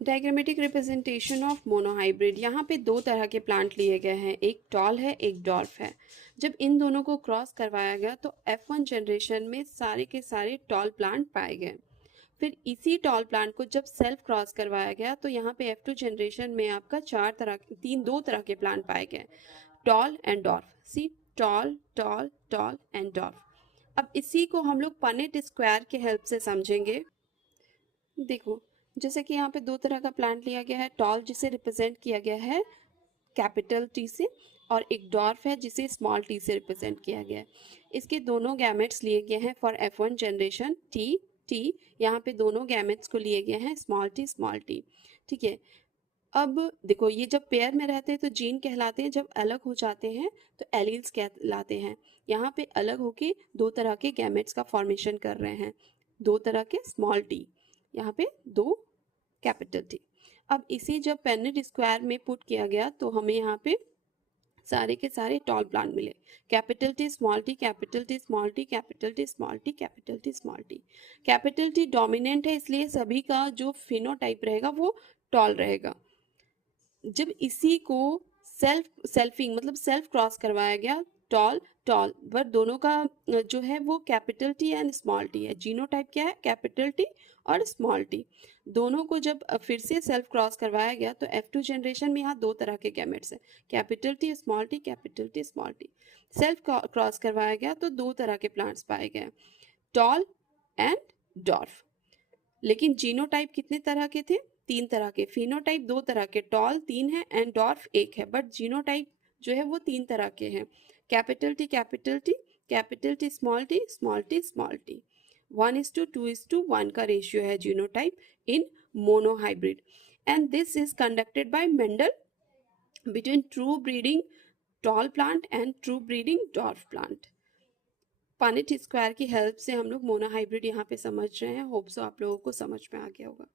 Diagrammatic representation of monohybrid. यहाँ पे दो तरह के प्लांट लिए गए हैं, एक टॉल है एक डॉर्फ है। जब इन दोनों को क्रॉस करवाया गया तो F1 जनरेशन में सारे के सारे टॉल प्लांट पाए गए। फिर इसी टॉल प्लांट को जब सेल्फ क्रॉस करवाया गया तो यहाँ पे F2 जनरेशन में आपका दो तरह के प्लांट पाए गए, tall and dwarf. See, tall tall tall and dwarf. अब इसी को हम लोग पनेट स्क्वायर के हेल्प से समझेंगे। देखो, जैसे कि यहाँ पे दो तरह का प्लांट लिया गया है, टॉल जिसे रिप्रेजेंट किया गया है कैपिटल टी से, और एक डॉर्फ है जिसे स्मॉल टी से रिप्रेजेंट किया गया है। इसके दोनों गैमेट्स लिए गए हैं for F1 generation T T. यहाँ पे दोनों गैमेट्स को लिए गए हैं स्मॉल टी। ठीक है। अब देखो, ये जब पेयर में रहते हैं तो जीन कहलाते हैं, जब अलग हो जाते हैं तो एलील्स कहलाते हैं। यहाँ पे अलग होके दो तरह के गैमेट्स का फॉर्मेशन कर रहे हैं, दो तरह के स्मॉल टी, यहाँ पे दो कैपिटल टी। अब इसी जब पेनेट स्क्वायर में पुट किया गया तो हमें यहाँ पे सारे के सारे टॉल प्लांट मिले, capital T small T, capital T small T, capital T small T, capital T small T. Capital T dominant है, इसलिए सभी का जो फिनोटाइप रहेगा वो टॉल रहेगा। जब इसी को सेल्फिंग मतलब सेल्फ क्रॉस करवाया गया, टॉल टॉल, पर दोनों का जो है वो capital T and small T है। जीनोटाइप क्या है? कैपिटल टी और स्मॉल टी। दोनों को जब फिर से सेल्फ क्रॉस करवाया गया तो F2 जनरेशन में यहाँ दो तरह के गैमेट्स हैं, capital T small T, capital T small T. Self cross करवाया गया तो दो तरह के प्लांट्स पाए गए, टॉल एंड डॉर्फ। लेकिन जीनोटाइप कितने तरह के थे? तीन तरह के। फिनोटाइप दो तरह के, टॉल तीन है एंड डॉर्फ एक है, बट जीनोटाइप जो है वो तीन तरह के हैं, capital T capital T, capital T small T, small T small T. 1:2:1 का रेशियो है genotype in monohybrid, and this is conducted by Mendel between true breeding tall plant and true breeding dwarf plant. Punnett square की help से हम लोग monohybrid यहाँ पे समझ रहे हैं। होप सो आप लोगों को समझ में आ गया होगा।